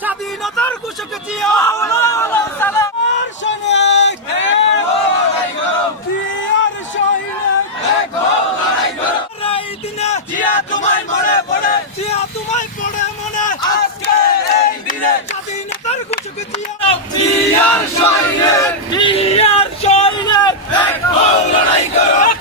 স্বাধীনতার ঘোষক জিয়া তোমায় মনে পড়ে জিয়া তোমায় পড়ে মনে আজকে এই দিনে স্বাধীনতার ঘোষক জিয়া জিয়ার সৈনিক জিয়ার সৈনিক লড়াই করো